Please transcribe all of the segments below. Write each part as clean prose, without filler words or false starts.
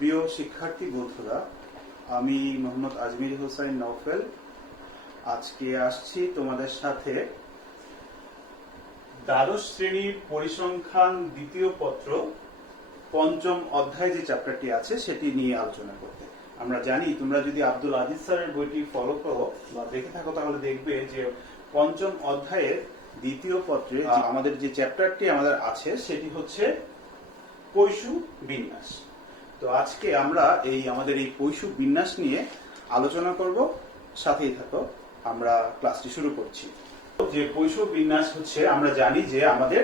প্রিয় শিক্ষার্থী বন্ধুরা, আমি মোহাম্মদ আজমির হোসাইন নওফেল আজকে আসছি তোমাদের সাথে দ্বাদশ শ্রেণীর পরিসংখ্যান দ্বিতীয় পত্র পঞ্চম অধ্যায় যে চ্যাপ্টারটি আছে সেটি নিয়ে আলোচনা করতে। আমরা জানি তোমরা যদি আব্দুল আজিজ স্যারের বইটি ফলো করো বা দেখে থাকো তাহলে দেখবে যে পঞ্চম অধ্যায়ের দ্বিতীয় পত্রে আমাদের যে চ্যাপ্টারটি আমাদের আছে সেটি হচ্ছে পৈশু বিন্যাস। তো আজকে আমরা আমাদের এই পৈশু বিন্যাস নিয়ে আলোচনা করব, সাথেই থাকো, আমরা ক্লাসটি শুরু করছি। যে পৈশু বিন্যাস হচ্ছে, আমরা জানি যে আমাদের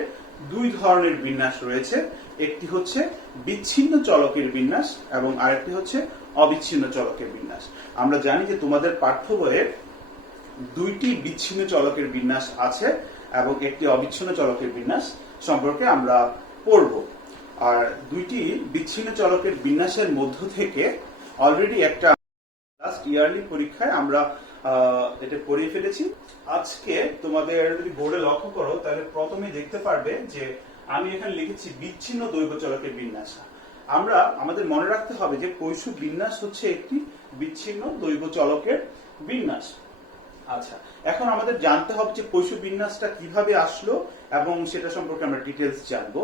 দুই ধরনের বিন্যাস রয়েছে, একটি হচ্ছে বিচ্ছিন্ন চলকের বিন্যাস এবং আরেকটি হচ্ছে অবিচ্ছিন্ন চলকের বিন্যাস। আমরা জানি যে তোমাদের পাঠ্য বইয়ে দুইটি বিচ্ছিন্ন চলকের বিন্যাস আছে এবং একটি অবিচ্ছিন্ন চলকের বিন্যাস সম্পর্কে আমরা পড়ব। আর দুইটি বিচ্ছিন্ন চলকের বিন্যাসের মধ্য থেকে অলরেডি একটা লাস্ট ইয়ারলি পরীক্ষায় আমরা এটা পড়িয়ে ফেলেছি। আজকে তোমাদের যদি বোর্ডে লক্ষ্য করো তাহলে প্রথমে দেখতে পারবে যে আমি এখানে লিখেছি বিচ্ছিন্ন দৈর্ঘ্য চলকের বিন্যাস। আমাদের মনে রাখতে হবে যে পৈশু বিন্যাস হচ্ছে একটি বিচ্ছিন্ন দৈর্ঘ্য চলকের বিন্যাস। আচ্ছা, এখন আমাদের জানতে হবে যে পৈশু বিন্যাসটা কিভাবে আসলো এবং সেটা সম্পর্কে আমরা ডিটেলস জানবো।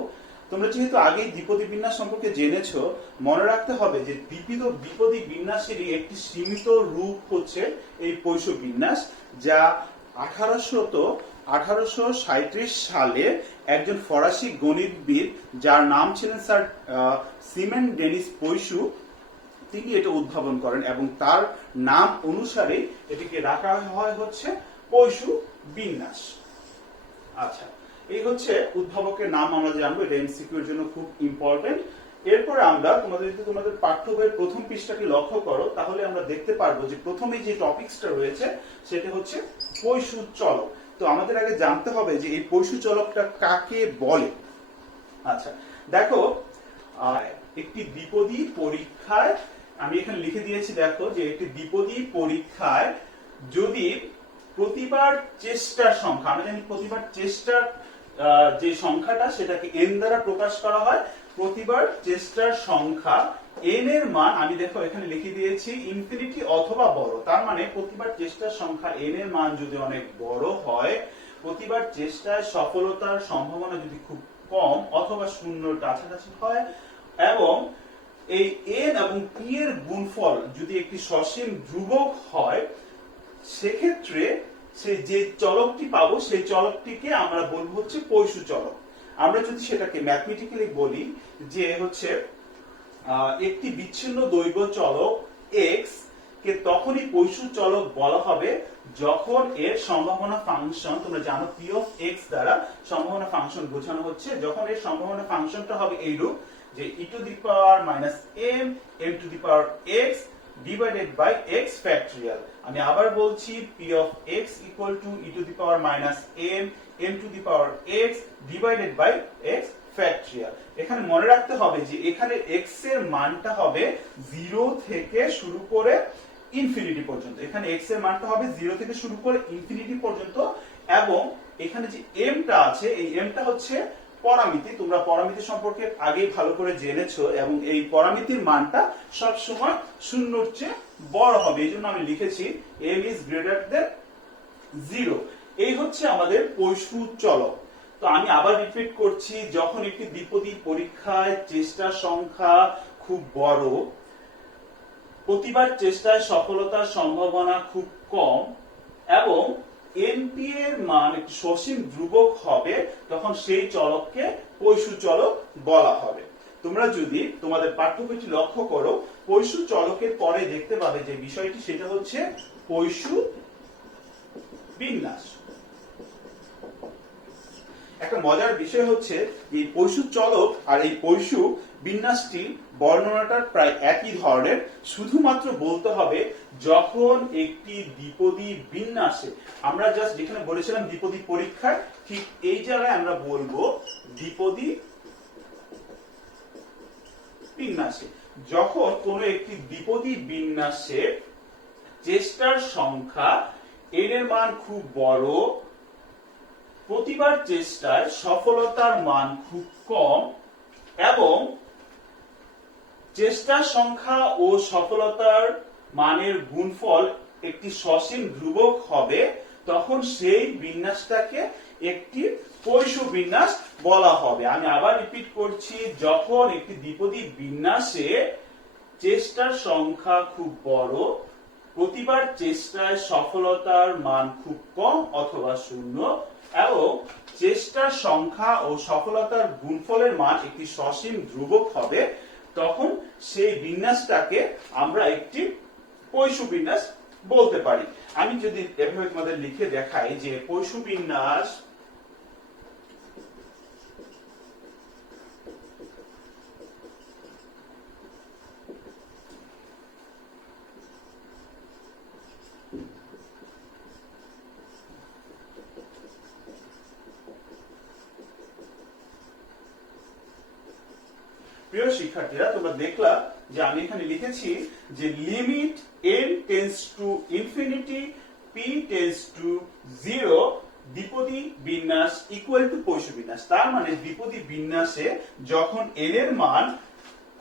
তোমরা যেহেতু আগেই দ্বিপদী বিন্যাস সম্পর্কে জেনেছো, মনে রাখতে হবে যে দ্বিপদী বিন্যাসেরই একটি সীমিত রূপ হচ্ছে এই পৈশু বিন্যাস, যা 1837 সালে একজন ফরাসি গণিতবিদ যার নাম ছিলেন স্যার সিমেন ডেনিস পৈশু, তিনি এটা উদ্ভাবন করেন এবং তার নাম অনুসারে এটিকে রাখা হয় হচ্ছে পৈশু বিন্যাস। আচ্ছা, এই হচ্ছে উদ্ভাবকের নাম, আমরা জানবো, এটা এমসিকিউর জন্য খুব ইম্পর্টেন্ট। এরপরে আমরা তোমাদের পাঠ্য বইয়ের প্রথম পৃষ্ঠাটি লক্ষ্য করো তাহলে আমরা দেখতে পারবো যে প্রথমে যে টপিকসটা রয়েছে সেটা হচ্ছে পৈশু চলক। তো আমাদের আগে জানতে হবে যে এই পৈশু চলকটা কাকে বলে। আচ্ছা, দেখো, একটি দ্বিপদী পরীক্ষায় আমি এখানে লিখে দিয়েছি, দেখো যে একটি দ্বিপদী পরীক্ষায় যদি প্রতিবার চেষ্টার সংখ্যা, আমরা জানি প্রতিবার চেষ্টার যে সংখ্যাটা সেটাকে n দ্বারা প্রকাশ করা হয়, প্রতিবার চেষ্টার সংখ্যা n এর মান আমি দেখো এখানে লিখে দিয়েছি ইনফিনিটি অথবা বড়। তার মানে প্রতিবার চেষ্টার সংখ্যা n এর মান যদি অনেক বড় হয়, প্রতিবার চেষ্টায় সফলতার সম্ভাবনা যদি খুব কম অথবা শূন্যর কাছাকাছি হয়, এবং এই n এবং p এর গুণফল যদি একটি সসীম ধ্রুবক হয়, সেক্ষেত্রে যে চলকটি পাবো সেই চলকটিকে আমরা বলবো হচ্ছে পৈশু চলক। আমরা যদি সেটাকে ম্যাথমেটিক্যালি বলি যে হচ্ছে একটি বিচ্ছিন্ন দৈর্ঘ্য চলক x কে তখনই পৈশু চলক বলা হবে যখন এর সম্ভাবনা ফাংশন, তোমরা জানো p of x দ্বারা সম্ভাবনা ফাংশন বোঝানো হচ্ছে, যখন এর সম্ভাবনা ফাংশনটা হবে এইরূপ যে e to the power minus m to the power x divided by x factorial। আমি আবার বলছি p of x equal to e to the power minus m to the power x divided by x factorial। এখানে মনে রাখতে হবে যে এখানে x এর মানটা হবে 0 থেকে শুরু করে ইনফিনিটি পর্যন্ত। এখানে x এর মানটা হবে 0 থেকে শুরু করে ইনফিনিটি পর্যন্ত, এবং এখানে যে m টা আছে এই m টা হচ্ছে পরামিতি। তোমরা পরামিতি সম্পর্কে আগেই ভালো করে জেনেছো এবং এই পরামিতির মানটা সব সময় শূন্যর চেয়ে বড় হবে, এই জন্য আমি লিখেছি m is greater than 0। এই হচ্ছে আমাদের পৈশু চলক। তো আমি আবার রিপিট করছি, যখন একটি দ্বিপদী পরীক্ষায় চেষ্টার সংখ্যা খুব বড়, প্রতিবার চেষ্টায় সফলতার সম্ভাবনা খুব কম এবং np এর মান একটি সসীম ধ্রুবক হবে, তখন সেই চলককে পৈশু চলক বলা হবে। তোমরা যদি তোমাদের পাঠ্যবইটি লক্ষ্য করো, পৈশু চলকের পরে দেখতে পাবে যে বিষয়টি সেটা হচ্ছে পৈশু বিন্যাস। একটা মজার বিষয় হচ্ছে এই পৈশু চলক আর এই পৈশু বিন্যাসটি বর্ণনাটার প্রায় একই ধরনের, শুধুমাত্র বলতে হবে যখন একটি দ্বিপদী বিন্যাসে, আমরা জাস্ট যেখানে বলেছিলাম দ্বিপদী পরীক্ষায়, ঠিক এই জায়গায় আমরা বলবো দ্বিপদী বিন্যাসে, যখন কোনো একটি দ্বিপদী বিন্যাসে চেষ্টার সংখ্যা n এর মান খুব বড়, প্রতিবার চেষ্টায় সফলতার মান খুব কম এবং চেষ্টার সংখ্যা ও সফলতার মানের গুণফল একটি সসীম ধ্রুবক হবে, তখন সেই বিন্যাসটাকে একটি পৈশু বিন্যাস বলা হবে। আমি আবার রিপিট করছি, যখন একটি দ্বিপদী বিন্যাসে চেষ্টার সংখ্যা খুব বড়, প্রতিবার চেষ্টায় সফলতার মান খুব কম অথবা শূন্য, এবং চেষ্টার সংখ্যা ও সফলতার গুণফলের মান একটি সসীম ধ্রুবক হবে, তখন সেই বিন্যাসটাকে আমরা একটি পৈশু বিন্যাস বলতে পারি। আমি যদি এভাবে তোমাদের লিখে দেখাই যে পৈশু বিন্যাস প্রিয় শিক্ষার্থীরা, তোমরা দেখলা যে আমি এখানে লিখেছি যে limit n tends to infinity p tends to 0 দ্বিপদী বিন্যাস ইকুয়াল টু পৈশু বিন্যাস। তার মানে দ্বিপদী বিন্যাসে যখন n এর মান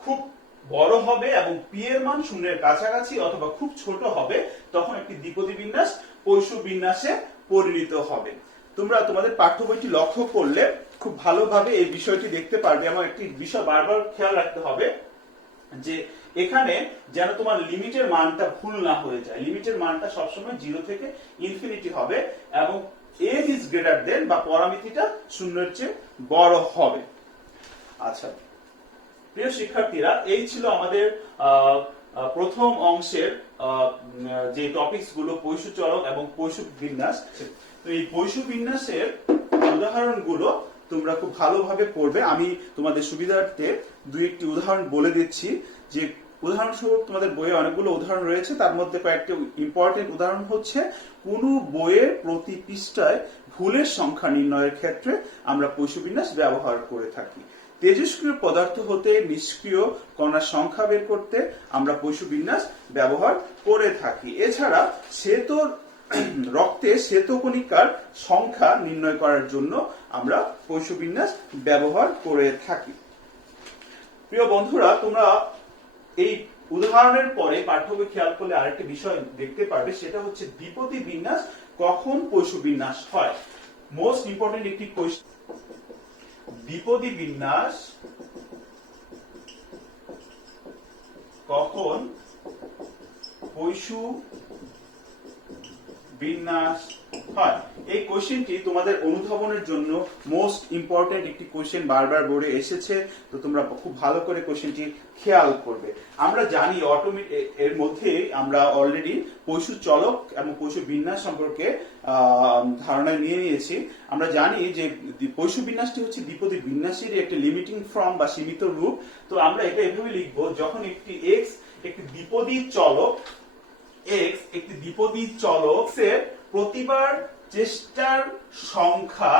খুব বড় হবে এবং p এর মান শূন্যের কাছাকাছি অথবা খুব ছোট হবে, তখন একটি দ্বিপদী বিন্যাস পৈশু বিন্যাসে পরিণত হবে। তোমরা তোমাদের পাঠ্য বইটি লক্ষ্য করলে খুব ভালোভাবে এই বিষয়টি দেখতে পারবে। আমার একটি বিষয় বারবার খেয়াল রাখতে হবে যে এখানে যেন তোমার লিমিটের মানটা ভুল না হয়ে যায়। লিমিটের মানটা সবসময় 0 থেকে ইনফিনিটি হবে এবং n ইজ গ্রেটার দেন বা পরামিতিটা শূন্যের চেয়ে বড় হবে। আচ্ছা প্রিয় শিক্ষার্থীরা, এই ছিল আমাদের প্রথম অংশের যে টপিকস গুলো পৈশু চলক এবং পৈশু বিন্যাস। তো এই পৈশু বিন্যাসের উদাহরণগুলো তোমরা খুব ভালোভাবে পড়বে। আমি তোমাদের সুবিধার্থে দুই একটি উদাহরণ বলে দিচ্ছি। যে উদাহরণস্বরূপ তোমাদের বইয়ে অনেকগুলো উদাহরণ রয়েছে, তার মধ্যে কয়েকটি ইম্পর্টেন্ট উদাহরণ হচ্ছে কোন বইয়ের প্রতি পৃষ্ঠায় ভুলের সংখ্যা নির্ণয়ের ক্ষেত্রে আমরা পৈশু বিন্যাস ব্যবহার করে থাকি। তেজস্ক্রিয় পদার্থ হতে নিষ্ক্রিয় কণার সংখ্যা বের করতে আমরা পৈশু বিন্যাস ব্যবহার করে থাকি। এছাড়া শ্বেতর রক্তে শ্বেতকণিকার সংখ্যা নির্ণয় করার জন্য আমরা পৈশু বিন্যাস ব্যবহার করে থাকি। প্রিয় বন্ধুরা, তোমরা এই উদাহরণের পরে পাঠ্য বই খেয়াল করলে আরেকটি বিষয় দেখতে পারবে, সেটা হচ্ছে দ্বিপদী বিন্যাস কখন পৈশু বিন্যাস হয়। মোস্ট ইম্পর্টেন্ট একটি কোয়েশ্চেন, দ্বিপদী বিন্যাস কখন পৈশু বিন্যাস হয়। এই কোশ্চেনটি তোমাদের অনুধাবনের জন্য মোস্ট ইম্পর্টেন্ট একটি কোশ্চেন, বারবার বোর্ডে এসেছে। তো তোমরা খুব ভালো করে কোশ্চেনটি খেয়াল করবে। আমরা জানি এর মধ্যে আমরা অলরেডি পৈশু চলক এবং পৈশু বিন্যাস সম্পর্কে ধারণা নিয়ে নিয়েছি। আমরা জানি যে পৈশু বিন্যাসটি হচ্ছে দ্বিপদী বিন্যাসের একটি লিমিটিং ফর্ম বা সীমিত রূপ। তো আমরা এটা এভাবে লিখব, যখন একটি x একটি দ্বিপদী চলক এর প্রতিবার চেষ্টার সংখ্যা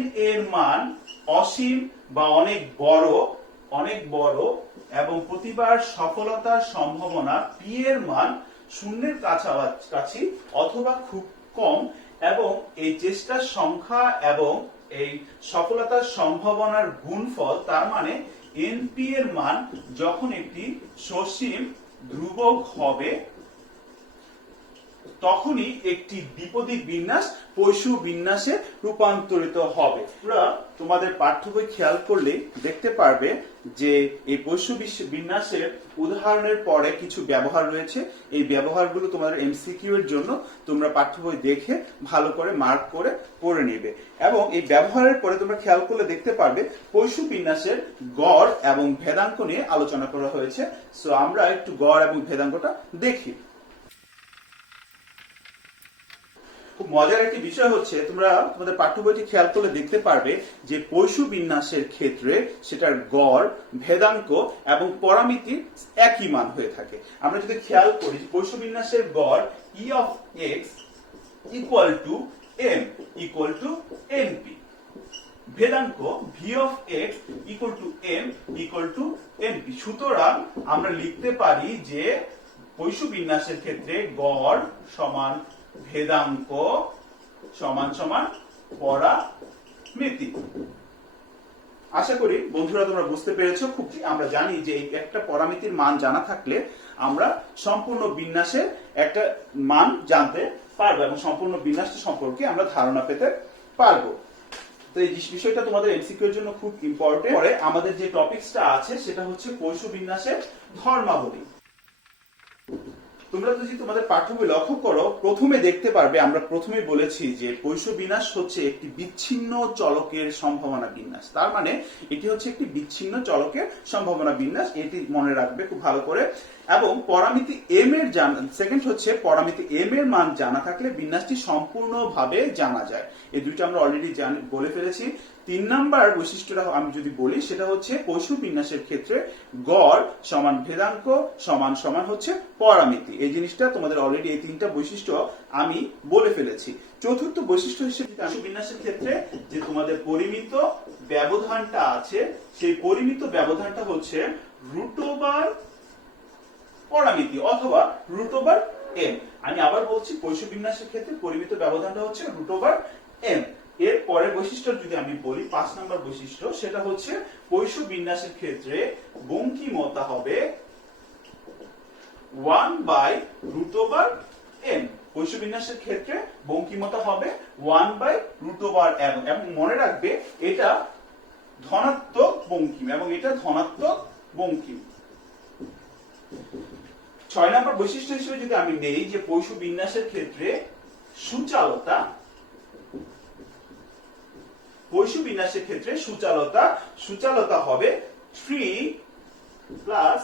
n এর মান অসীম বা অনেক বড় এবং প্রতিবার সফলতার সম্ভাবনা p এর মান শূন্যের কাছাকাছি অথবা খুব কম, এবং এই চেষ্টার সংখ্যা এবং এই সফলতার সম্ভাবনার গুণফল, তার মানে np এর মান যখন একটি সসীম ধ্রুবক হবে, তখনই একটি দ্বিপদী বিন্যাস পৈশু বিন্যাসে রূপান্তরিত হবে। তোমরা তোমাদের পাঠ্য বই খেয়াল করলে দেখতে পারবে যে এই পৈশু বিন্যাসের উদাহরণের পরে কিছু ব্যবহার রয়েছে। এই ব্যবহারগুলো তোমাদের এমসিকিউ এর জন্য তোমরা পাঠ্য বই দেখে ভালো করে মার্ক করে পড়ে নেবে। এবং এই ব্যবহারের পরে তোমরা খেয়াল করলে দেখতে পারবে পৈশু বিন্যাসের গড় এবং ভেদাঙ্ক নিয়ে আলোচনা করা হয়েছে। সো আমরা একটু গড় এবং ভেদাঙ্কটা দেখি। খুব মজার একটি বিষয় হচ্ছে, তোমরা তোমাদের পাঠ্য বইটি খেয়াল করলে দেখতে পারবে যে পৈশু বিন্যাসের ক্ষেত্রে সেটার গড়, ভেদাঙ্ক এবং পরামিতি একই মান হয়ে থাকে। আমরা যদি খেয়াল করি পৈশু বিন্যাসের গড় e of x equal to m equal to np, ভেদাঙ্ক v of x equal to m equal to np। সুতরাং আমরা লিখতে পারি যে পৈশু বিন্যাসের ক্ষেত্রে গড় সমান ভেদাঙ্ক সমান সমান পরামিতি। আশা করি বন্ধুরা তোমরা বুঝতে পেরেছো। খুব আমরা জানি যে এই একটা পরামিতির মান জানা থাকলে আমরা সম্পূর্ণ বিন্যাসের একটা মান জানতে পারবো এবং সম্পূর্ণ বিন্যাসটা সম্পর্কে আমরা ধারণা পেতে পারবো। তো এই বিষয়টা তোমাদের এমসিকিউ এর জন্য খুব ইম্পর্টেন্ট। পরে আমাদের যে টপিকসটা আছে সেটা হচ্ছে পৈশ বিন্যাসের ধর্মাবলী। তোমরা যদি তোমাদের পাঠ্য বই লক্ষ্য করো, প্রথমে দেখতে পারবে আমরা প্রথমেই বলেছি যে পৈশ বিন্যাস হচ্ছে একটি বিচ্ছিন্ন চলকের সম্ভাবনা বিন্যাস। তার মানে এটি হচ্ছে একটি বিচ্ছিন্ন চলকের সম্ভাবনা বিন্যাস, এটি মনে রাখবে খুব ভালো করে। এবং পরামিতি এম এর সেকেন্ড হচ্ছে পরামিতি এম এর মান জানা থাকলে বিন্যাসটি সম্পূর্ণভাবে জানা যায়। এই দুইটা আমরা অলরেডি বলে ফেলেছি। 3 নাম্বার বৈশিষ্ট্যটা আমি যদি বলি সেটা হচ্ছে পৈশ বিন্যাসের ক্ষেত্রে গড় সমান ভেদাঙ্ক সমান সমান হচ্ছে পরামিতি। এই জিনিসটা তোমাদের অলরেডি এই 3টা বৈশিষ্ট্য আমি বলে ফেলেছি। চতুর্থ বৈশিষ্ট্য হিসেবে পৈশ বিন্যাসের ক্ষেত্রে যে তোমাদের পরিমিত ব্যবধানটা আছে, সেই পরিমিত ব্যবধানটা হচ্ছে রুট ওভার পরামিতি অথবা রুট ওভার এম। আমি আবার বলছি পৈশ বিন্যাসের ক্ষেত্রে পরিমিত ব্যবধানটা হচ্ছে রুট ওভার এম। এর পরের বৈশিষ্ট্য যদি আমি বলি 5 নাম্বার বৈশিষ্ট্য, সেটা হচ্ছে পৈশ বিন্যাসের ক্ষেত্রে বঙ্কিমতা হবে 1/√m। পৈশ বিন্যাসের ক্ষেত্রে বঙ্কিমতা হবে 1/√m এবং মনে রাখবে এটা ধনাত্মক বঙ্কিম এবং এটা ধনাত্মক বঙ্কিম। 6 নাম্বার বৈশিষ্ট্য হিসেবে যদি আমি নেই যে পৈশ বিন্যাসের ক্ষেত্রে সুচালতা, পৈশ বিন্যাসের ক্ষেত্রে সুচালতা হবে 3 +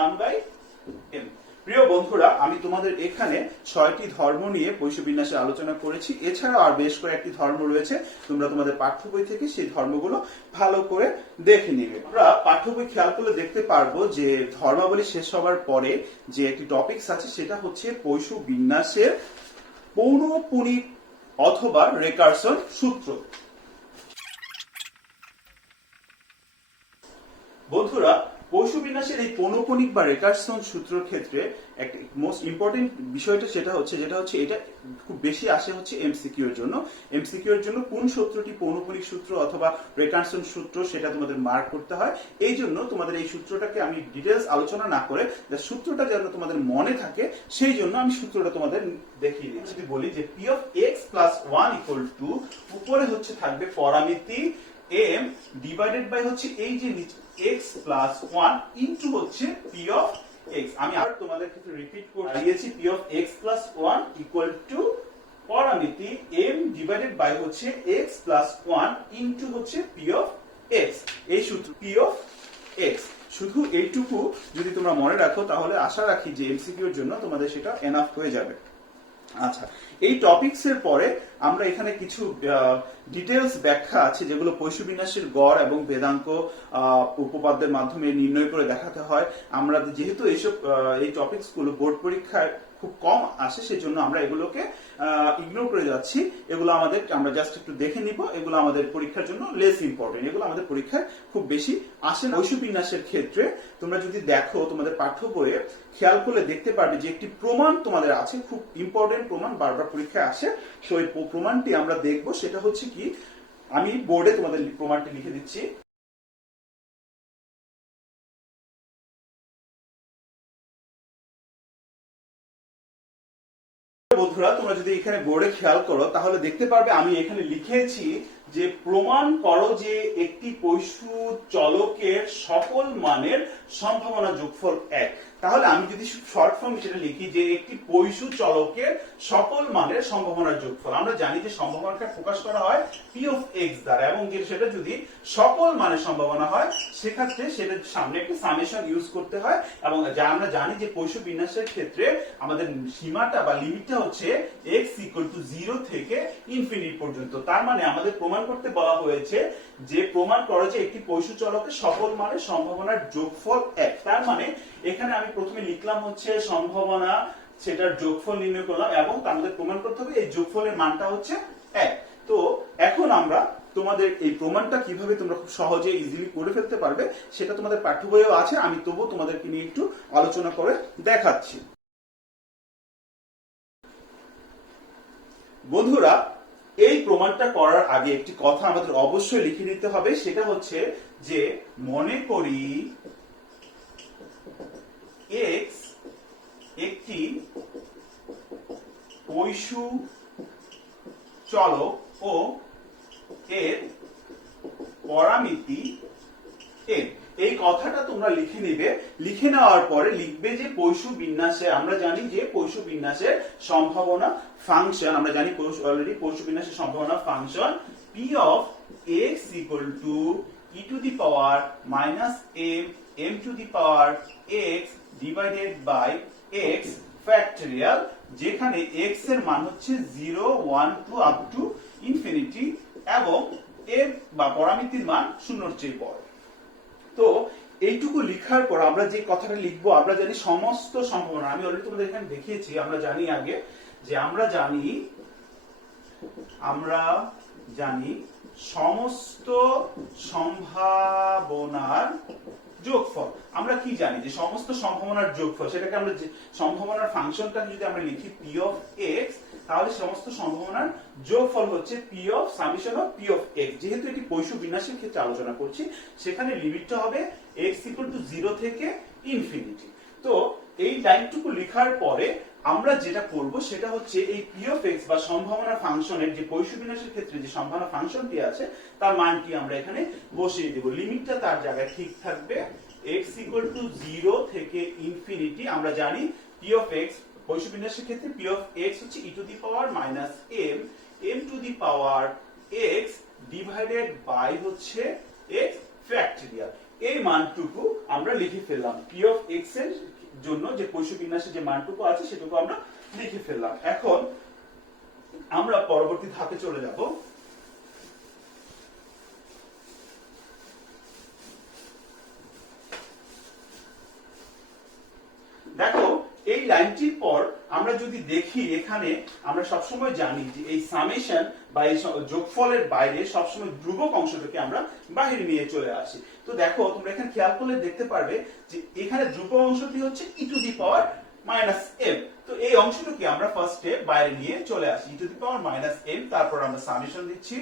1/m। প্রিয় বন্ধুরা, আমি তোমাদের এখানে 6টি ধর্ম নিয়ে পৈশ বিন্যাসে আলোচনা করেছি। এছাড়াও আর বেশ কয়েকটি ধর্ম রয়েছে, তোমরা তোমাদের পাঠ্য বই থেকে সেই ধর্মগুলো ভালো করে দেখে নিবে। আমরা পাঠ্য বই খেয়াল করলে দেখতে পারবো যে ধর্মাবলী শেষ হওয়ার পরে যে একটি টপিকস আছে সেটা হচ্ছে পৈশ বিন্যাসের পৌনঃপুনিক অথবা রেকারসন সূত্র। বন্ধুরা, পৈশ বিন্যাসের এই পৌনঃপুনিক বা রেকারসন সূত্রের ক্ষেত্রে একটা মোস্ট ইম্পর্টেন্ট বিষয়টা যেটা হচ্ছে এটা খুব বেশি আসে হচ্ছে এমসিকিউ এর জন্য। এমসিকিউ এর জন্য কোন সূত্রটি পৌনঃপুনিক সূত্র অথবা রেকারসন সূত্র সেটা তোমাদের মার্ক করতে হয়। এই জন্য তোমাদের এই সূত্রটাকে আমি ডিটেইলস আলোচনা না করে সূত্রটা যেন তোমাদের মনে থাকে সেই জন্য আমি সূত্রটা তোমাদের দেখিয়ে দিই। যদি বলি যে p of x + 1 = উপরে হচ্ছে থাকবে পরামিতি m ডিভাইডেড বাই হচ্ছে এই যে x + 1 ইনটু হচ্ছে p of x। আমি আর তোমাদের ক্ষেত্রে রিপিট করে দিয়েছি p of x + 1 = পরামিতি m ডিভাইডেড বাই হচ্ছে x + 1 ইনটু হচ্ছে p of x। এই সূত্র p of x শুধু এইটুকু যদি তোমরা মনে রাখো তাহলে আশা রাখি যে এমসিকিউ এর জন্য তোমাদের সেটা এনাফ হয়ে যাবে। আচ্ছা, এই টপিকস এর পরে আমরা এখানে কিছু ডিটেইলস ব্যাখ্যা আছে যেগুলো পৈশ বিন্যাসের গড় এবং ভেদাঙ্ক উপপাদ্যের মাধ্যমে নির্ণয় করে দেখাতে হয়। আমরা যেহেতু এই টপিকস গুলো বোর্ড পরীক্ষায় খুব কম আসে সেজন্য আমরা এগুলোকে ইগনোর করে যাচ্ছি। এগুলো আমরা জাস্ট একটু দেখে নিব। এগুলো আমাদের পরীক্ষার জন্য লেস ইম্পর্টেন্ট, এগুলো আমাদের পরীক্ষায় খুব বেশি আসে না। পৈশ বিন্যাসের ক্ষেত্রে তোমরা যদি দেখো তোমাদের পাঠ্য বইয়ে খেয়াল করলে দেখতে পারবে যে একটি প্রমাণ তোমাদের আছে, খুব ইম্পর্টেন্ট প্রমাণ, বারবার পরীক্ষায় আসে। সো এই প্রমাণটি আমরা দেখব। সেটা হচ্ছে কি, আমি বোর্ডে তোমাদের প্রমাণটি লিখে দিচ্ছি। বন্ধুরা, তোমরা যদি এখানে বোর্ডে খেয়াল করো তাহলে দেখতে পারবে আমি এখানে লিখেছি যে প্রমাণ করো যে একটি পৈশ চলকের সকল মানের সম্ভাবনা যোগফল 1। তাহলে আমি যদি শর্ট ফর্ম সেটা লিখি যে একটি পৈশ চলকের সকল মানের সম্ভাবনার যোগফল। আমরা জানি যে সম্ভাবনাটা প্রকাশ করা হয় p of x দ্বারা এবং সেটা যদি সকল মানের সম্ভাবনা হয় সেক্ষেত্রে সেটার সামনে একটা সামেশন ইউজ করতে হয়। এবং যা আমরা জানি যে পৈশ বিন্যাসের ক্ষেত্রে আমাদের সীমাটা বা লিমিটটা হচ্ছে x = 0 থেকে ইনফিনিটি পর্যন্ত। তার মানে আমাদের প্রমাণ করতে বলা হয়েছে যে প্রমাণ করো যে একটি পৈশ চলকের সকল মানের সম্ভাবনার যোগফল 1। তার মানে এখানে আমি প্রথমে লিখলাম হচ্ছে সম্ভাবনা, সেটার যোগফল নির্ণয় করলাম এবং আমাদের প্রমাণ করতে হবে এই যোগফলের মানটা হচ্ছে 1। তো এখন আমরা তোমাদের এই প্রমাণটা কিভাবে তোমরা খুব সহজে ইজিলি করে ফেলতে পারবে সেটা তোমাদের পাঠ্য বইয়েও আছে। আমি তবুও তোমাদেরকে নিয়ে একটু আলোচনা করে দেখাচ্ছি। বন্ধুরা, এই প্রমাণটা করার আগে একটি কথা আমাদের অবশ্যই লিখে নিতে হবে, সেটা হচ্ছে যে মনে করি x একটি পৈশু চলক ও এর পরামিতি m। এই কথাটা তোমরা লিখে নিবে। লিখে নেওয়ার পরে লিখবে যে পৈশু বিন্যাসে, আমরা জানি যে পৈশু বিন্যাসের সম্ভাবনা ফাংশন, আমরা জানি অলরেডি পৈশু বিন্যাসের সম্ভাবনা function p of x equal to e to the power minus m to the power x divided by x factorial, যেখানে x এর মান হচ্ছে 0 1 2 up to infinity এবং এর বা পরামিতির মান 0 এর চেয়ে বড়। তো এইটুকু লিখার পর আমরা যে কথাটা লিখবো, আমরা জানি সমস্ত সম্ভাবনা, আমি অলরেডি তোমাদের এখানে দেখিয়েছি, আমরা জানি আগে যে আমরা জানি সমস্ত সম্ভাবনার যোগফল। আমরা কি জানি যে সমস্ত সম্ভাবনার যোগফল, সেটাকে আমরা যে সম্ভাবনার ফাংশনটাকে যদি আমরা লিখি p of x, তাহলে সমস্ত সম্ভাবনার যোগফল হচ্ছে p of summation of p of x। যেহেতু এটি পৈশু বিন্যাসের ক্ষেত্রে আলোচনা করছি, সেখানে লিমিটটা হবে x equal to 0 থেকে ইনফিনিটি। তো এই লাইনটুকু লেখার পরে আমরা যেটা করব সেটা হচ্ছে এই p of x বা সম্ভাবনা ফাংশনের যে পৈশু বিন্যাসের ক্ষেত্রে যে সম্ভাবনা ফাংশনটি আছে তার মানটি আমরা এখানে বসিয়ে দেব। লিমিটটা তার জায়গায় ঠিক থাকবে, x equal to 0 থেকে ইনফিনিটি। আমরা জানি p of x পৈশু বিন্যাসের ক্ষেত্রে p of x হচ্ছে e to the power minus m to the power x divided by হচ্ছে x factorial। এই মানটুকু আমরা লিখে ফেললাম, p of x এর জন্য যে পৈশু বিন্যাসের যে মানটুকু আছে সেটুকু আমরা লিখে ফেললাম। এখন আমরা পরবর্তী ধাপে চলে যাব। দেখো এই লাইনটির পর আমরা যদি দেখি, এখানে আমরা সবসময় জানি যে এই সামেশন বা এই যোগফলের বাইরে সবসময় ধ্রুবক অংশটাকে আমরা বাইরে নিয়ে চলে আসি। তো দেখো তোমরা এখানে খেয়াল করলে দেখতে পারবে যে এখানে ধ্রুবক অংশটি হচ্ছে e to the power minus m। তো এই অংশটাকে আমরা ফার্স্টে বাইরে নিয়ে চলে আসি, e to the power minus m, তারপর আমরা সামেশন দিচ্ছি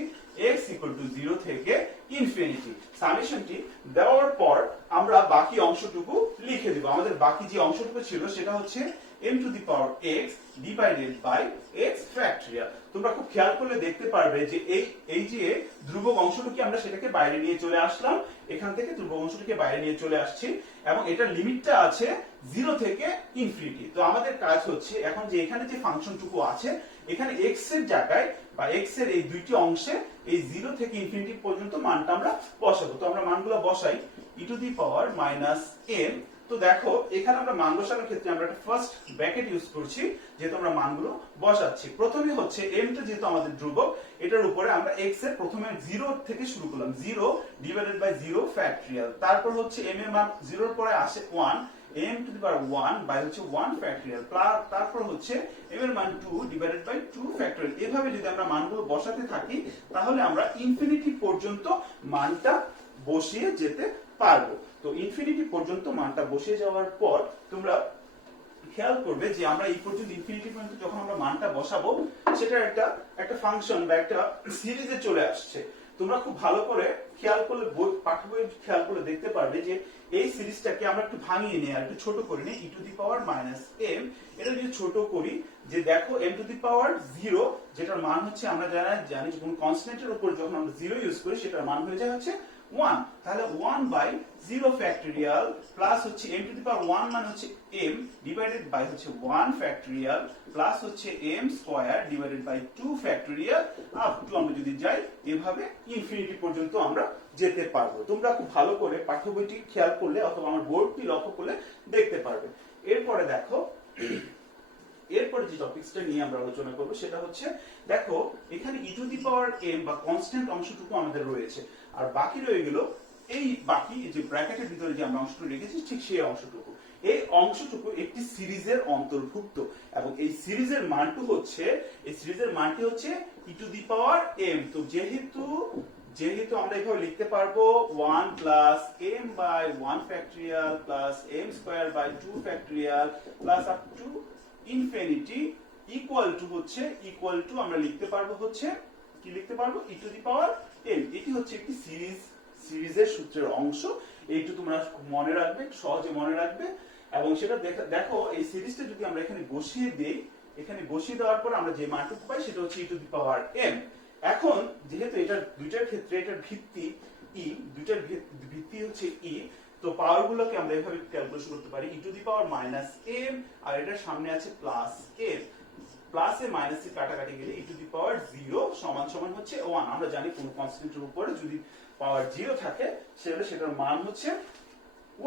x equal to 0 থেকে ইনফিনিটি। সামেশনটি দেওয়ার পর আমরা বাকি অংশটুকু লিখে দেব। আমাদের বাকি যে অংশটুকু ছিল সেটা হচ্ছে m to the power x divided by x factorial। তোমরা খুব খেয়াল করলে দেখতে পারবে যে এই যে ধ্রুবক অংশটুকু আমরা সেটাকে বাইরে নিয়ে চলে আসলাম, এখান থেকে ধ্রুবক অংশটিকে বাইরে নিয়ে চলে আসছি এবং এটার লিমিটটা আছে 0 থেকে ইনফিনিটি। তো আমাদের কাজ হচ্ছে এখন যে এখানে যে ফাংশনটুকু আছে, এখানে x এর জায়গায় বা x এর এই দুইটি অংশে এই 0 থেকে ইনফিনিটি পর্যন্ত মানটা আমরা বসাবো। তো আমরা মানগুলো বসাই, e to the power minus m। তো দেখো এখানে আমরা মান বসানোর ক্ষেত্রে আমরা একটা ফার্স্ট ব্র্যাকেট ইউজ করছি, যেহেতু আমরা মানগুলো বসাচ্ছি। প্রথমে হচ্ছে m টা যেহেতু আমাদের ধ্রুবক, এটার উপরে আমরা x এর প্রথমে 0 থেকে শুরু করলাম, 0 ডিভাইডেড বাই 0 ফ্যাক্টরিয়াল। তারপর হচ্ছে m এর মান 0 এর পরে আসে 1, m to the power 1 by হচ্ছে 1 ফ্যাক্টরিয়াল, তারপর হচ্ছে m এর মান 2 ডিভাইডেড বাই 2 ফ্যাক্টরিয়াল। এভাবে যদি আমরা মানগুলো বসাতে থাকি তাহলে আমরা ইনফিনিটি পর্যন্ত মানটা বসিয়ে যেতে পারবো। তো ইনফিনিটি পর্যন্ত মানটা বসিয়ে যাওয়ার পর তোমরা খেয়াল করবে যে আমরা এই পর্যন্ত ইনফিনিটি পর্যন্ত যখন আমরা মানটা বসাবো, সেটা একটা ফাংশন বা একটা সিরিজে চলে আসছে। তোমরা খুব ভালো করে খেয়াল করলে পাঠ্য বই খেয়াল করলে দেখতে পারবে যে এই সিরিজটাকে আমরা একটু ভাঙিয়ে নিই আর একটু ছোট করে নিই, e to the power minus m। এটা যদি ছোট করি, যে দেখো m to the power 0, যেটার মান হচ্ছে আমরা জানি যে কোন কনস্ট্যান্টের উপর যখন আমরা 0 ইউজ করি সেটার মান হয়ে যায় হচ্ছে 1। তাহলে 1 বাই 0 ফ্যাক্টরিয়াল প্লাস হচ্ছে m to the power 1 মানে হচ্ছে m ডিভাইডেড বাই হচ্ছে 1 ফ্যাক্টরিয়াল প্লাস হচ্ছে m square divided by 2 factorial up to আমরা যদি যাই এভাবে ইনফিনিটি পর্যন্ত আমরা যেতে পারবো। তোমরা খুব ভালো করে পাঠ্য বইটি খেয়াল করলে অথবা আমার বোর্ডটি লক্ষ্য করলে দেখতে পারবে। এরপরে দেখো, এরপরে যে টপিকসটা নিয়ে আমরা আলোচনা করব সেটা হচ্ছে, দেখো এখানে e to the power m বা কনস্ট্যান্ট অংশটুকু আমাদের রয়েছে, আর বাকি রয়ে গেল এই বাকি যে ব্র্যাকেটের ভিতরে যে আমরা অংশটুকু রেখেছি ঠিক সেই অংশটুকু। এই অংশটুকু একটি সিরিজের অন্তর্ভুক্ত এবং এই সিরিজের মানটি হচ্ছে e to the power m। তো যেহেতু আমরা এভাবে লিখতে পারবো 1 plus m by 1 factorial plus m square by 2 factorial plus up to infinity equal to আমরা লিখতে পারবো হচ্ছে কি লিখতে পারবো, ই টু দি পাওয়ার এন। এটি হচ্ছে একটি সিরিজের সূত্রের অংশ। এইটু তোমরা মনে রাখবে, সহজে মনে রাখবে। এবং সেটা দেখো এই সিরিজটা যদি আমরা এখানে বসিয়ে দেই, এখানে বসিয়ে দেওয়ার পর আমরা যে মানটুকু পাই সেটা হচ্ছে ই টু দি পাওয়ার এন। এখন যেহেতু এটা দুইটার ক্ষেত্রে এটার ভিত্তি ই, দুইটার ভিত্তি হচ্ছে ই, তো পাওয়ার গুলোকে আমরা এভাবে ক্যালকুলেশন করতে পারি, e to the power minus M, আর এটার সামনে আছে plus M. Plus A minus A কাটাকাটি গেলে ই টু দি পাওয়ার 0 সমান সমান হচ্ছে 1। আমরা জানি কোন কনস্ট্যান্টের উপরে যদি পাওয়ার 0 থাকে সেটা সেটার মান হচ্ছে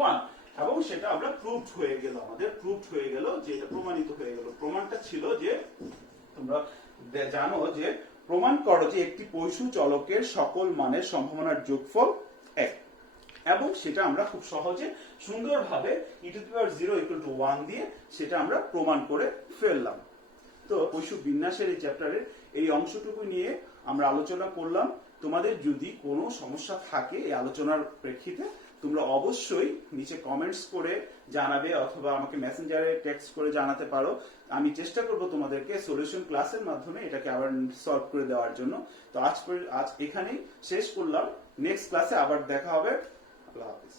1। এবং সেটা আমরা প্রুভড হয়ে গেল, আমাদের প্রুভড হয়ে গেল, যে এটা প্রমাণিত হয়ে গেল। প্রমাণটা ছিল যে তোমরা জানো যে প্রমাণ করো যে একটি পৈশু চলকের সকল মানের সম্ভাবনার যোগফল 1। এবং সেটা আমরা খুব সহজে সুন্দরভাবে e to the power 0 equal to 1 দিয়ে সেটা আমরা প্রমাণ করে ফেললাম। তো পৈশু বিন্যাসের এই চ্যাপ্টারের এই অংশটুকু নিয়ে আমরা আলোচনা করলাম। তোমাদের যদি কোনো সমস্যা থাকে এই আলোচনার প্রেক্ষিতে, তোমরা অবশ্যই নিচে কমেন্টস করে জানাবে অথবা আমাকে মেসেঞ্জারে টেক্সট করে জানাতে পারো। আমি চেষ্টা করব তোমাদেরকে সলিউশন ক্লাসের মাধ্যমে এটাকে আবার সলভ করে দেওয়ার জন্য। তো আজ এখানেই শেষ করলাম। নেক্সট ক্লাসে আবার দেখা হবে। আল্লাহ হাফিজ।